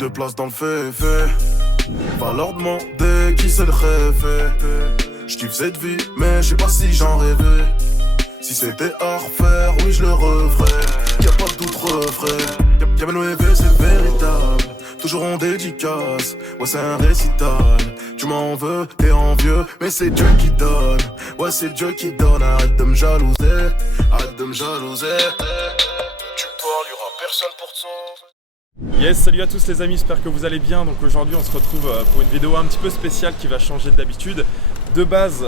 de place dans le fait. Va leur demander qui c'est le rêve. J'kiffe cette vie, mais je sais pas si j'en rêvais. Si c'était à refaire, oui je le referais. Y'a pas d'autre vrai. Y'a Benoît, c'est véritable. Toujours en dédicace, ouais c'est un récital. Tu m'en veux, t'es envieux, mais c'est Dieu qui donne. Ouais c'est Dieu qui donne, arrête de me jalouser. Arrête de me jalouser. Tu parles, y'aura personne pour toi. Yes, salut à tous les amis, j'espère que vous allez bien. Donc aujourd'hui on se retrouve pour une vidéo un petit peu spéciale qui va changer d'habitude. De base,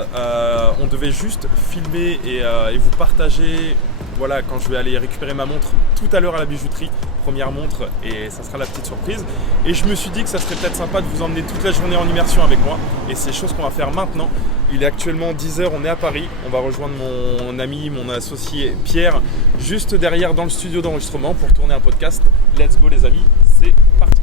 on devait juste filmer et vous partager, voilà, quand je vais aller récupérer ma montre tout à l'heure à la bijouterie, première montre, et ça sera la petite surprise. Et je me suis dit que ça serait peut-être sympa de vous emmener toute la journée en immersion avec moi, et c'est chose qu'on va faire maintenant. Il est actuellement 10h, on est à Paris, on va rejoindre mon ami, mon associé Pierre, juste derrière dans le studio d'enregistrement pour tourner un podcast. Let's go les amis, c'est parti.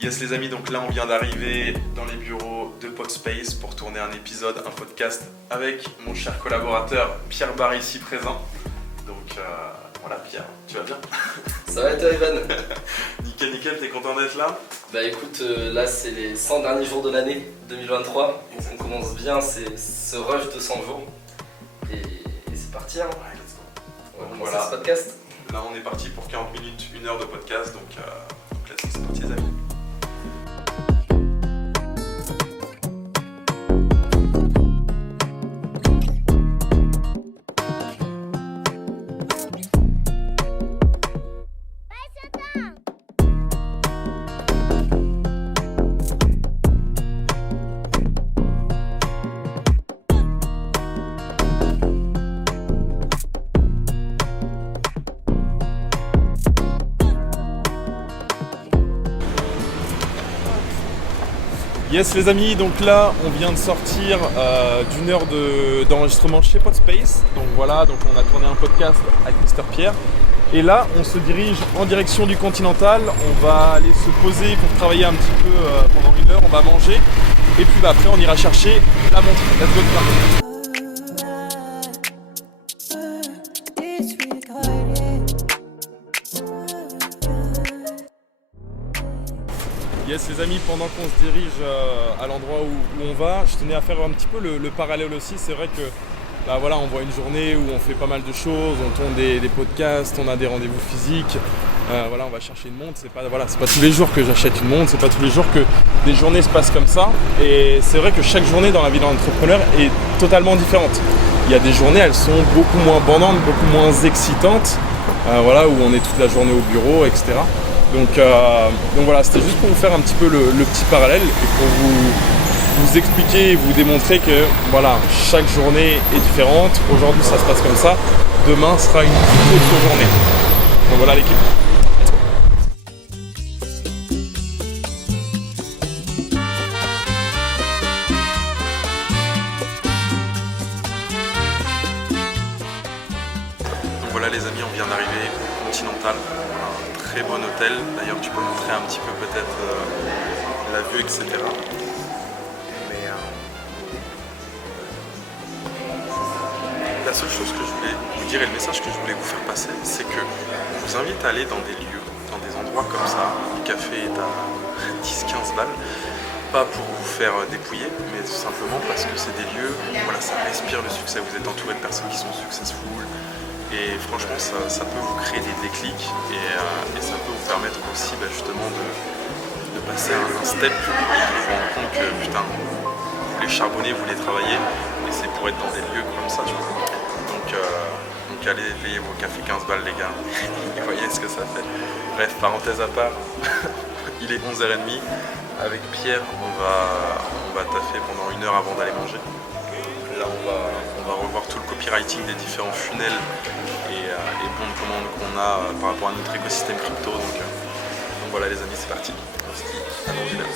Yes les amis, donc là on vient d'arriver dans les bureaux de Podspace pour tourner un épisode, un podcast avec mon cher collaborateur Pierre Barre ici présent. Donc voilà Pierre, tu vas bien? Ça va et toi Ivan? Nickel, t'es content d'être là? Bah écoute, là c'est les 100 derniers jours de l'année 2023, on commence bien ce rush de 100 jours et c'est parti hein. Ouais, let's go. On va Donc commencer voilà, ce podcast. là on est parti pour 40 minutes, 1 heure de podcast, donc let's go, c'est parti les amis. Yes les amis, donc là on vient de sortir d'une heure d'enregistrement chez Podspace. Donc voilà, donc on a tourné un podcast avec Mr Pierre. Et là on se dirige en direction du Continental. On va aller se poser pour travailler un petit peu pendant 1 heure, on va manger. Et puis bah, après on ira chercher la montre. Let's go Pierre. Yes les amis, pendant qu'on se dirige à l'endroit où on va, je tenais à faire un petit peu le parallèle aussi. C'est vrai que bah, voilà, on voit une journée où on fait pas mal de choses, on tourne des podcasts, on a des rendez-vous physiques, voilà, on va chercher une montre. C'est pas tous les jours que j'achète une montre, c'est pas tous les jours que des journées se passent comme ça. Et c'est vrai que chaque journée dans la vie d'un entrepreneur est totalement différente. Il y a des journées, elles sont beaucoup moins bandantes, beaucoup moins excitantes, voilà, où on est toute la journée au bureau, etc. Donc voilà, c'était juste pour vous faire un petit peu le petit parallèle et pour vous expliquer et vous démontrer que voilà, chaque journée est différente. Aujourd'hui ça se passe comme ça, demain sera une toute autre journée. Donc voilà l'équipe. Donc voilà les amis, on vient d'arriver au Continental. Très bon hôtel, d'ailleurs tu peux montrer un petit peu peut-être la vue, etc. Mais la seule chose que je voulais vous dire et le message que je voulais vous faire passer, c'est que je vous invite à aller dans des lieux, dans des endroits comme ça. Le café est à 10-15 balles, pas pour vous faire dépouiller, mais tout simplement parce que c'est des lieux où voilà, ça respire le succès, vous êtes entouré de personnes qui sont successful. Et franchement, ça peut vous créer des déclics et ça peut vous permettre aussi justement de passer à un step où vous vous rendez compte que putain, vous voulez charbonner, vous voulez travailler et c'est pour être dans des lieux comme ça, tu vois. Donc allez payer vos cafés 15 balles les gars et voyez ce que ça fait. Bref, parenthèse à part, il est 11h30. Avec Pierre, on va taffer pendant 1 heure avant d'aller manger. Là, on va revoir tout le copywriting des différents funnels et bons de commande qu'on a par rapport à notre écosystème crypto. Donc voilà les amis, c'est parti. On se dit à dans 1 heure.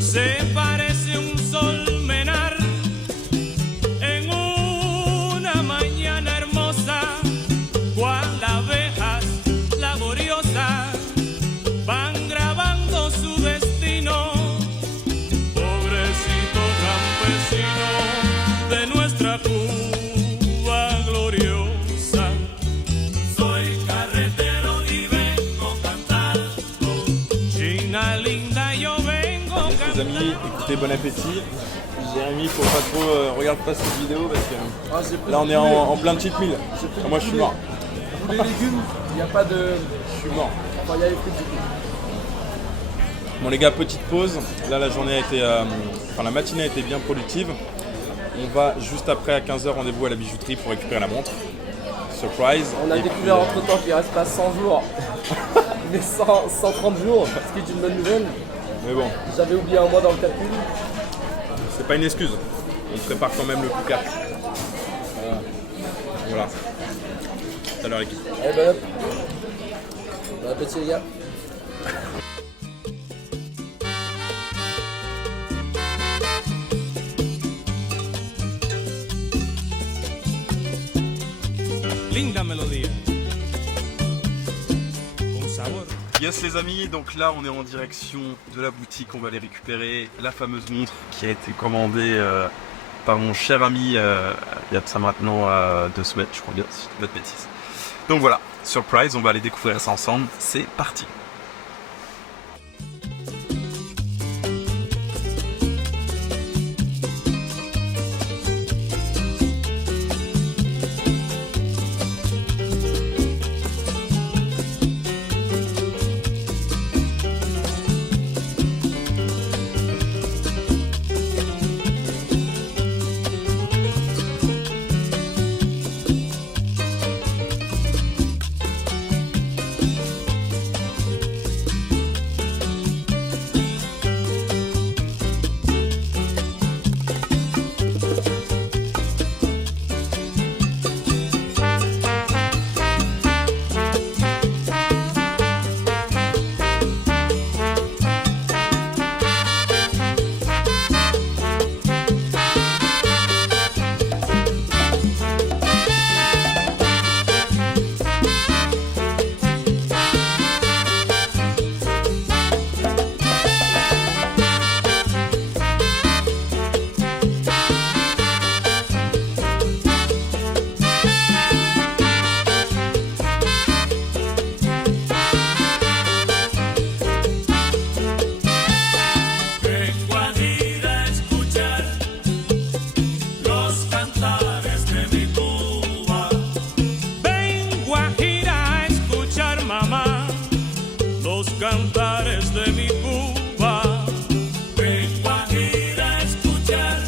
Se parece un sol menar en un les amis, écoutez, bon appétit. Jérémy, faut pas trop regarder pas cette vidéo parce que là on est en plein cheat meal. Moi je suis mort. Tous les légumes, il n'y a pas de... Je suis mort. Enfin, il y a les frites du coup. Bon les gars, petite pause. Là la journée a été, la matinée a été bien productive. On va juste après à 15h rendez-vous à la bijouterie pour récupérer la montre. Surprise. On a découvert entre temps qu'il reste pas 100 jours, mais 130 jours, ce qui est une bonne nouvelle. Mais bon, J'avais oublié un mois dans le calcul. c'est pas une excuse. On prépare quand même le poker. Voilà. Tout à l'heure l'équipe. Eh ben hop. Bon appétit les gars. Linda melodía, con sabor. Yes les amis, donc là on est en direction de la boutique, on va aller récupérer la fameuse montre qui a été commandée par mon cher ami il y a de ça maintenant 2 semaines, je crois bien, si je dis pas de bêtises. Donc voilà, surprise, on va aller découvrir ça ensemble, c'est parti. Cantares de mi Cuba. Vengo aquí a escuchar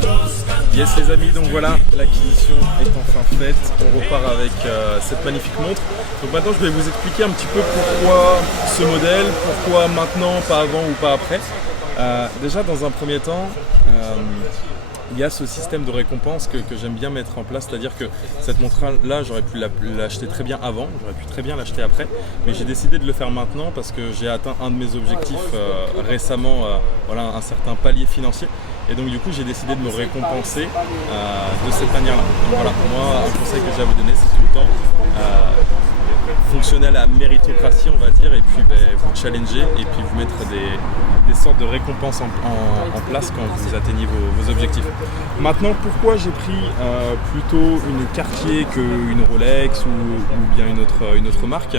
los cantares. Yes les amis, donc voilà, l'acquisition est enfin faite, on repart avec cette magnifique montre. Donc maintenant je vais vous expliquer un petit peu pourquoi ce modèle, pourquoi maintenant, pas avant ou pas après. Déjà dans un premier temps, il y a ce système de récompense que j'aime bien mettre en place, c'est-à-dire que cette montre-là, j'aurais pu l'acheter très bien avant, j'aurais pu très bien l'acheter après, mais j'ai décidé de le faire maintenant parce que j'ai atteint un de mes objectifs récemment, voilà, un certain palier financier, et donc du coup j'ai décidé de me récompenser de cette manière-là. Donc voilà, moi un conseil que j'ai à vous donner, c'est tout le temps fonctionner à la méritocratie, on va dire, et puis vous challenger et puis vous mettre des sortes de récompenses en place quand vous atteignez vos objectifs. Maintenant, pourquoi j'ai pris plutôt une Cartier qu'une Rolex ou bien une autre marque?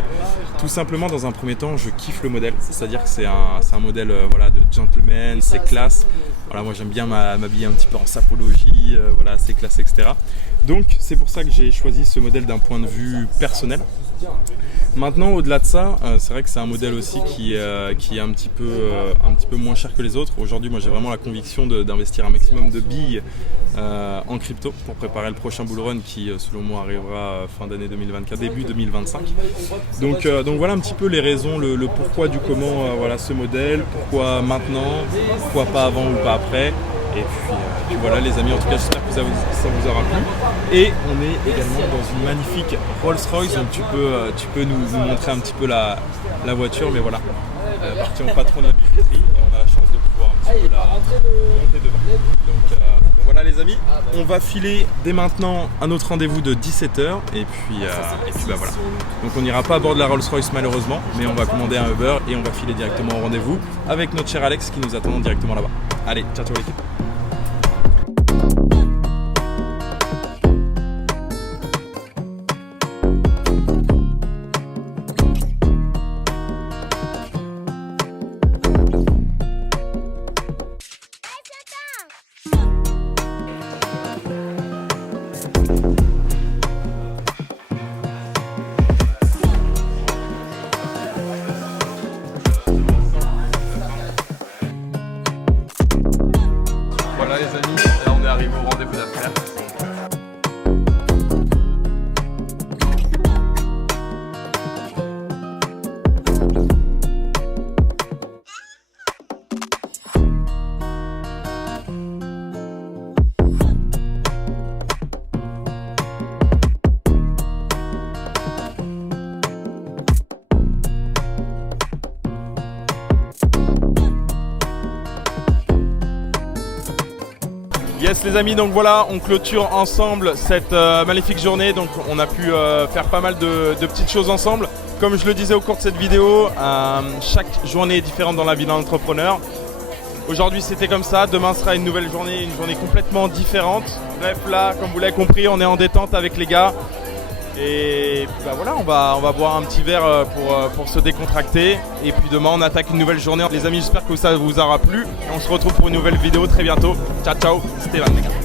Tout simplement, dans un premier temps, je kiffe le modèle, c'est-à-dire que c'est un modèle voilà, de gentleman, c'est classe. Voilà, moi j'aime bien m'habiller un petit peu en sapologie, voilà, c'est classe, etc. Donc c'est pour ça que j'ai choisi ce modèle d'un point de vue personnel. Maintenant, au-delà de ça, c'est vrai que c'est un modèle aussi qui est un petit peu moins cher que les autres. Aujourd'hui, moi j'ai vraiment la conviction d'investir un maximum de billes en crypto pour préparer le prochain bull run qui, selon moi, arrivera fin d'année 2024, début 2025. Donc voilà un petit peu les raisons, le pourquoi du comment, voilà ce modèle, pourquoi maintenant, pourquoi pas avant ou pas après. Et puis voilà les amis, en tout cas j'espère que ça vous aura plu. Et on est également dans une magnifique Rolls-Royce, donc tu peux nous montrer un petit peu la voiture, mais voilà, partie en patron de la bijouterie et on a la chance de pouvoir un petit peu la monter devant. Donc voilà les amis, on va filer dès maintenant un autre rendez-vous de 17h et puis bah voilà. Donc on n'ira pas à bord de la Rolls-Royce malheureusement, mais on va commander un Uber et on va filer directement au rendez-vous avec notre cher Alex qui nous attend directement là-bas. Allez, ciao ciao l'équipe. Yes les amis, donc voilà, on clôture ensemble cette magnifique journée. Donc on a pu faire pas mal de petites choses ensemble. Comme je le disais au cours de cette vidéo, chaque journée est différente dans la vie d'un entrepreneur. Aujourd'hui c'était comme ça, demain sera une nouvelle journée, une journée complètement différente. Bref là, comme vous l'avez compris, on est en détente avec les gars. Et bah voilà, on va boire un petit verre pour se décontracter. Et puis demain on attaque une nouvelle journée. Les amis, j'espère que ça vous aura plu. Et on se retrouve pour une nouvelle vidéo très bientôt. Ciao ciao, c'était Van les gars.